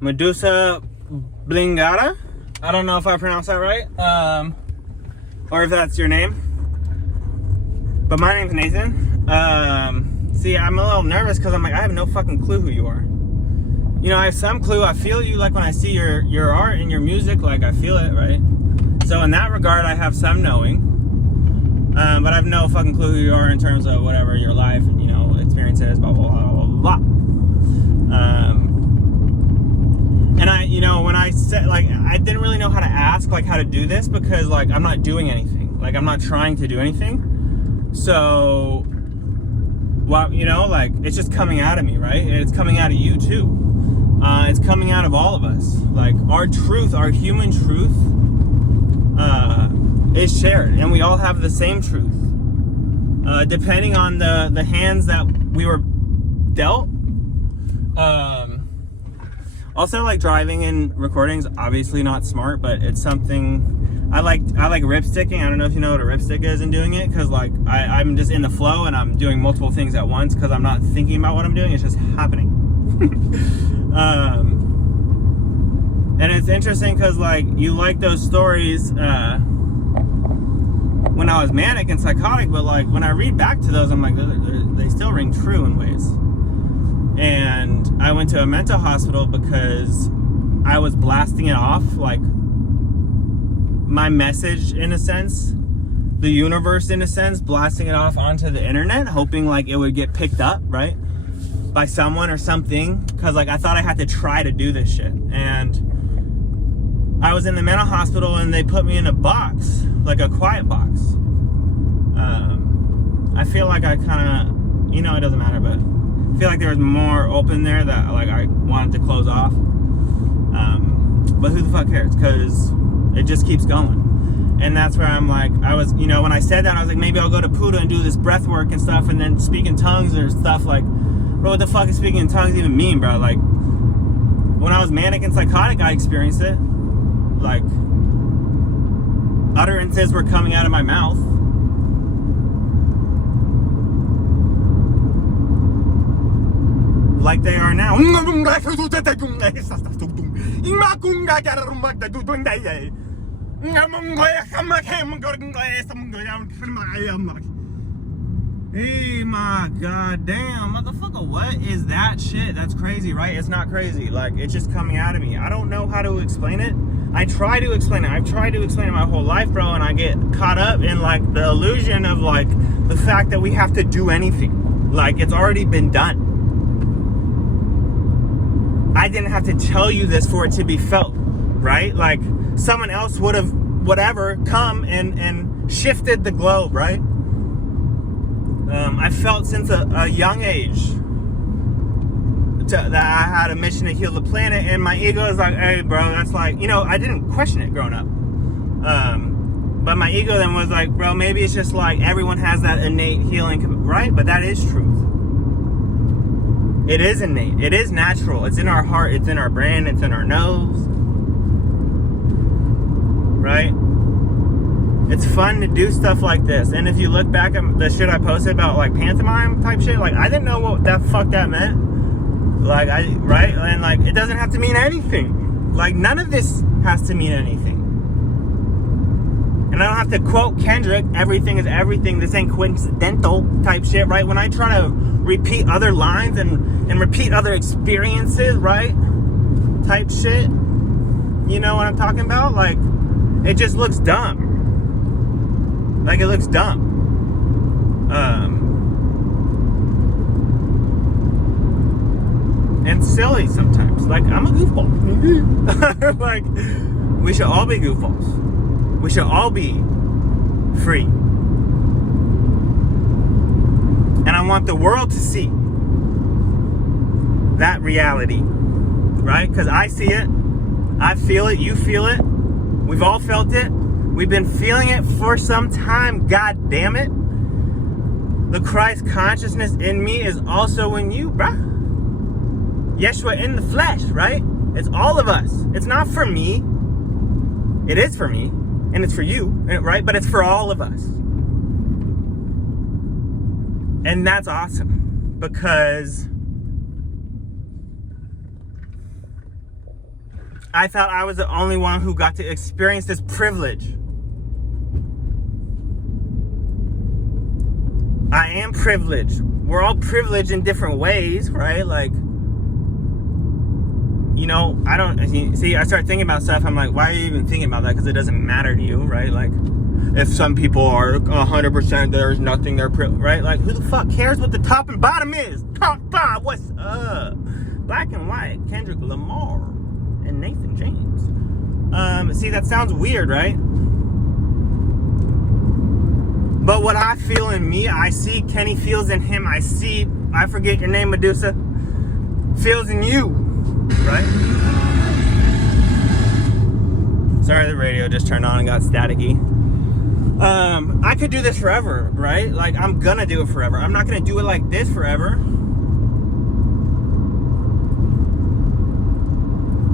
medusablingada. I don't know if I pronounced that right, or if that's your name. But my name's Nathan. See, I'm a little nervous because I'm like, I have no fucking clue who you are. You know, I have some clue. I feel you, like when I see your art and your music, like I feel it, right? So in that regard, I have some knowing. But I have no fucking clue who you are in terms of whatever your life, you know, experiences, blah, blah, blah, blah, blah. And I, you know, when I said, like, I didn't really know how to ask, like, how to do this because, like, I'm not doing anything. Like, I'm not trying to do anything. So, well, you know, like, it's just coming out of me, right? And it's coming out of you, too. It's coming out of all of us. Like, our truth, our human truth, is shared. And we all have the same truth. Depending on the hands that we were dealt. Also, like, driving and recording is obviously not smart, but it's something I like ripsticking. I don't know if you know what a ripstick is and doing it, because like I'm just in the flow and I'm doing multiple things at once because I'm not thinking about what I'm doing, it's just happening. And it's interesting because, like, you like those stories when I was manic and psychotic, but like when I read back to those, I'm like, they still ring true in ways. And I went to a mental hospital because I was blasting it off, like my message in a sense, the universe in a sense, blasting it off onto the internet, hoping like it would get picked up, right, by someone or something, because like I thought I had to try to do this shit. And I was in the mental hospital and they put me in a box, like a quiet box. I feel like I kind of, you know, it doesn't matter, but I feel like there was more open there that like I wanted to close off. But who the fuck cares? Because it just keeps going. And that's where I'm like, I was, you know, when I said that, I was like, maybe I'll go to Puda and do this breath work and stuff and then speak in tongues or stuff. Like, bro, what the fuck is speaking in tongues even mean, bro? Like, when I was manic and psychotic, I experienced it. Like, utterances were coming out of my mouth. Like they are now. Hey, my god damn, motherfucker, what is that shit? That's crazy, right? It's not crazy. Like, it's just coming out of me. I don't know how to explain it. I try to explain it. I've tried to explain it my whole life, bro, and I get caught up in, like, the illusion of, like, the fact that we have to do anything. Like, it's already been done. I didn't have to tell you this for it to be felt, right? Like, someone else would have, whatever, come and shifted the globe, right? I felt since a young age that I had a mission to heal the planet, and my ego is like, hey, bro, that's like, you know, I didn't question it growing up. But my ego then was like, bro, maybe it's just like everyone has that innate healing, right? But that is truth. It is innate. It is natural. It's in our heart. It's in our brain. It's in our nose. Right? It's fun to do stuff like this. And if you look back at the shit I posted about, like, pantomime type shit, like, I didn't know what the fuck that meant. Like, right? And, like, it doesn't have to mean anything. Like, none of this has to mean anything. And I don't have to quote Kendrick, everything is everything, this ain't coincidental type shit, right? When I try to repeat other lines and repeat other experiences, right? Type shit. You know what I'm talking about? Like, it just looks dumb. Like, it looks dumb. And silly sometimes. Like, I'm a goofball. Like, we should all be goofballs. We should all be free. And I want the world to see that reality, right? Because I see it, I feel it, you feel it, we've all felt it, we've been feeling it for some time, god damn it. The Christ consciousness in me is also in you, bruh. Yeshua in the flesh, right? It's all of us. It's not for me. It is for me, and it's for you, right? But it's for all of us. And that's awesome, because I thought I was the only one who got to experience this privilege. I am privileged. We're all privileged in different ways, right? Like, you know, I start thinking about stuff. I'm like, why are you even thinking about that? Because it doesn't matter to you, right? Like, if some people are 100%, there's nothing they're right? Like, who the fuck cares what the top and bottom is? Top five, what's up? Black and White, Kendrick Lamar, and Nathan James. See, that sounds weird, right? But what I feel in me, I see Kenny feels in him. I forget your name, Medusa, feels in you, right? Sorry, the radio just turned on and got staticky. I could do this forever, right? Like, I'm gonna do it forever. I'm not gonna do it like this forever.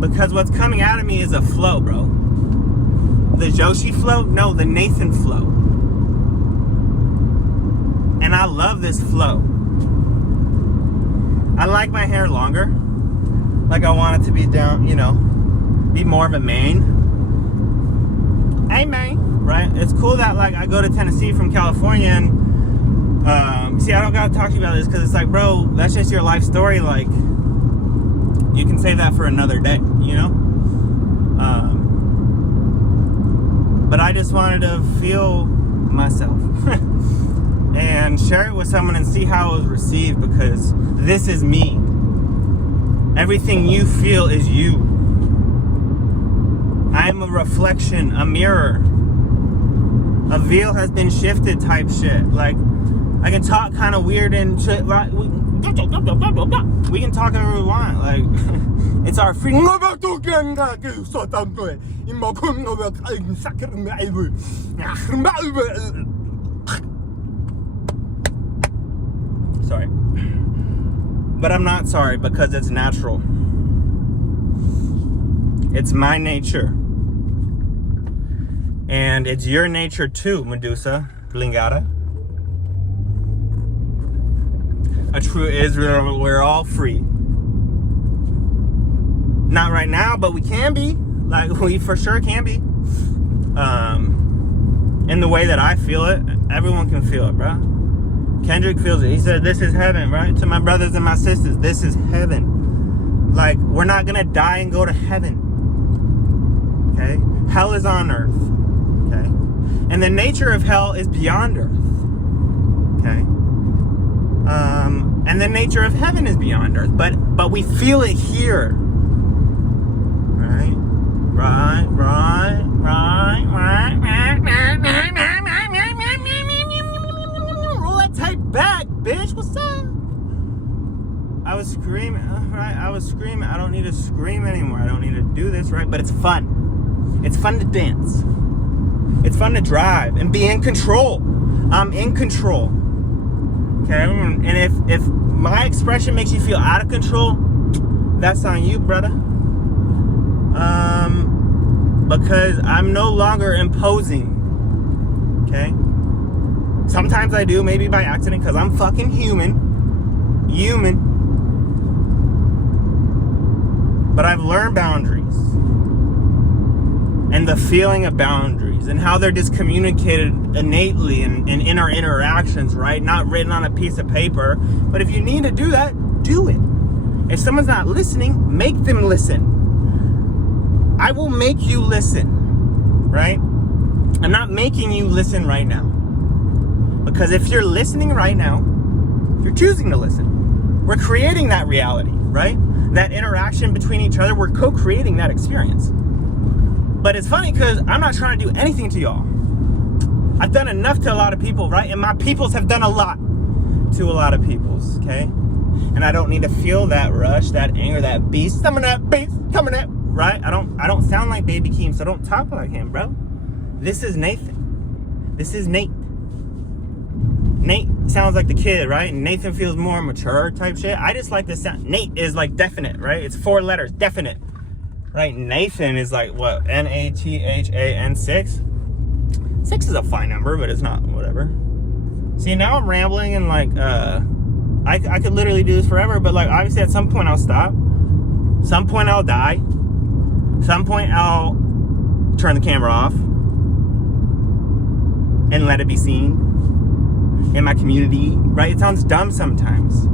Because what's coming out of me is a flow, bro. The Joshi flow? No, the Nathan flow. And I love this flow. I like my hair longer. Like, I want it to be down, you know, be more of a mane. Hey, man. Right? It's cool that, like, I go to Tennessee from California and, see, I don't gotta talk to you about this because it's like, bro, that's just your life story. Like, you can save that for another day, you know? But I just wanted to feel myself and share it with someone and see how it was received, because this is me. Everything you feel is you. I'm a reflection, a mirror. A veil has been shifted type shit. Like, I can talk kind of weird and shit. Right? We can talk however we want. Like, it's our free. Sorry. But I'm not sorry because it's natural. It's my nature. And it's your nature too, medusablingada. A true Israel, we're all free. Not right now, but we can be. Like, we for sure can be. In the way that I feel it, everyone can feel it, bro. Kendrick feels it. He said, this is heaven, right? To my brothers and my sisters, this is heaven. Like, we're not gonna die and go to heaven. Okay? Hell is on earth. Okay? And the nature of hell is beyond earth. Okay? And the nature of heaven is beyond earth. But we feel it here. Right? Roll that tape back, bitch. What's up? I was screaming, right? I was screaming. I don't need to scream anymore. I don't need to do this, right? But it's fun. It's fun to dance. It's fun to drive and be in control. I'm in control. Okay? And if my expression makes you feel out of control, that's on you, brother. Because I'm no longer imposing. Okay? Sometimes I do, maybe by accident, because I'm fucking human. But I've learned boundaries. And the feeling of boundaries. And how they're just communicated innately in our interactions, right? Not written on a piece of paper. But if you need to do that, do it. If someone's not listening, make them listen. I will make you listen. Right? I'm not making you listen right now. Because if you're listening right now, if you're choosing to listen, we're creating that reality, right? That interaction between each other, we're co-creating that experience. But it's funny because I'm not trying to do anything to y'all. I've done enough to a lot of people, right? And my peoples have done a lot to a lot of peoples, okay? And I don't need to feel that rush, that anger, that beast. Some of that beast coming at, right? I don't sound like Baby Keem, so don't talk like him, bro. This is Nathan. This is Nate. Nate sounds like the kid, right? And Nathan feels more mature type shit. I just like this sound. Nate is like definite, right? It's 4 letters, definite. Right? Nathan is like what? Nathan 6? 6 is a fine number, but it's not, whatever. See, now I'm rambling and like, I could literally do this forever, but like, obviously at some point I'll stop. Some point I'll die. Some point I'll turn the camera off and let it be seen in my community, right? It sounds dumb sometimes,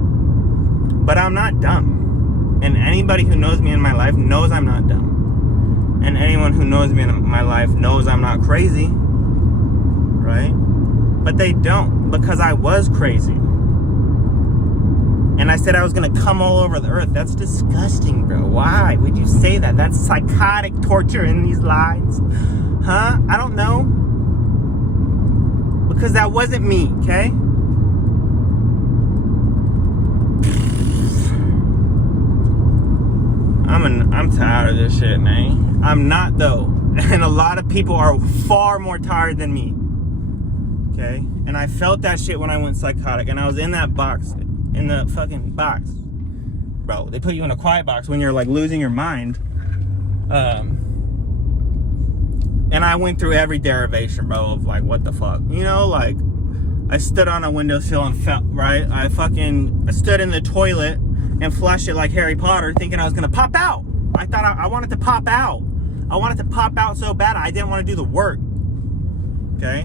but I'm not dumb. And anybody who knows me in my life knows I'm not dumb. And anyone who knows me in my life knows I'm not crazy, right? But they don't, because I was crazy. And I said I was gonna come all over the earth. That's disgusting, bro. Why would you say that? That's psychotic torture in these lines. Huh? I don't know. Because that wasn't me, okay? I'm tired of this shit, man. I'm not, though. And a lot of people are far more tired than me. Okay? And I felt that shit when I went psychotic. And I was in that box. In the fucking box. Bro, they put you in a quiet box when you're like losing your mind. And I went through every derivation, bro, of like, what the fuck? You know, like, I stood on a windowsill and felt, right? I stood in the toilet and flushed it like Harry Potter, thinking I was gonna pop out. I thought I wanted to pop out. I wanted to pop out so bad, I didn't want to do the work. Okay?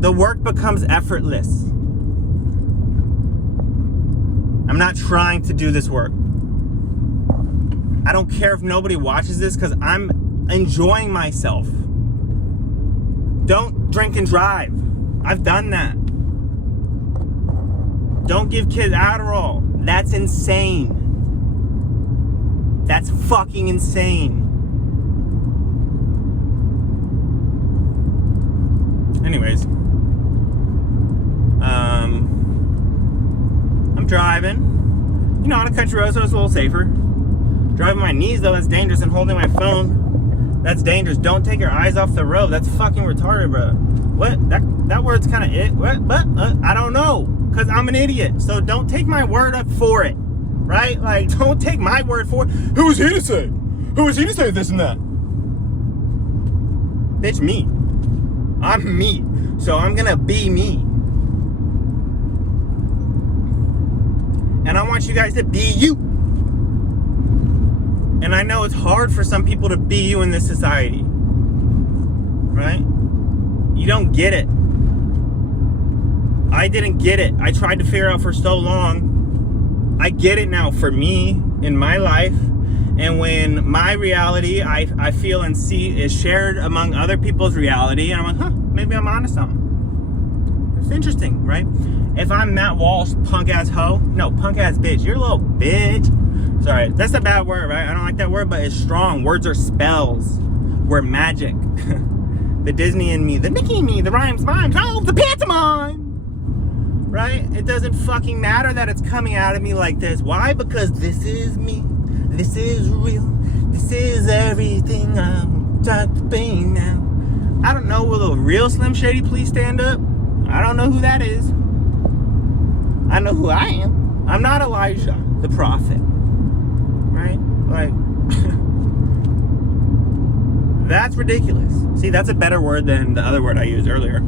The work becomes effortless. I'm not trying to do this work. I don't care if nobody watches this because I'm enjoying myself. Don't drink and drive. I've done that. Don't give kids Adderall. That's insane. That's fucking insane. Anyways. I'm driving. You know, on a country road, so it's a little safer. Driving my knees, though, that's dangerous. And holding my phone, that's dangerous. Don't take your eyes off the road. That's fucking retarded, bro. What? That word's kind of it. What? But I don't know, because I'm an idiot. So don't take my word up for it, right? Like, don't take my word for it. Who was he to say? Who was he to say this and that? Bitch, me. I'm me. So I'm gonna be me. And I want you guys to be you. And I know it's hard for some people to be you in this society. Right? You don't get it. I didn't get it. I tried to figure out for so long. I get it now for me in my life. And when my reality, I feel and see is shared among other people's reality. And I'm like, maybe I'm onto something. It's interesting, right? If I'm Matt Walsh, punk ass hoe. No, punk ass bitch. You're a little bitch. Sorry, that's a bad word, right? I don't like that word, but it's strong. Words are spells. We're magic. The Disney in me, the Mickey in me, the rhymes, oh, the pantomime. Right? It doesn't fucking matter that it's coming out of me like this. Why? Because this is me. This is real. This is everything. I'm trying to be now. I don't know. Will a real Slim Shady please stand up? I don't know who that is. I know who I am. I'm not Elijah, the prophet. Right? Like, that's ridiculous. See, that's a better word than the other word I used earlier.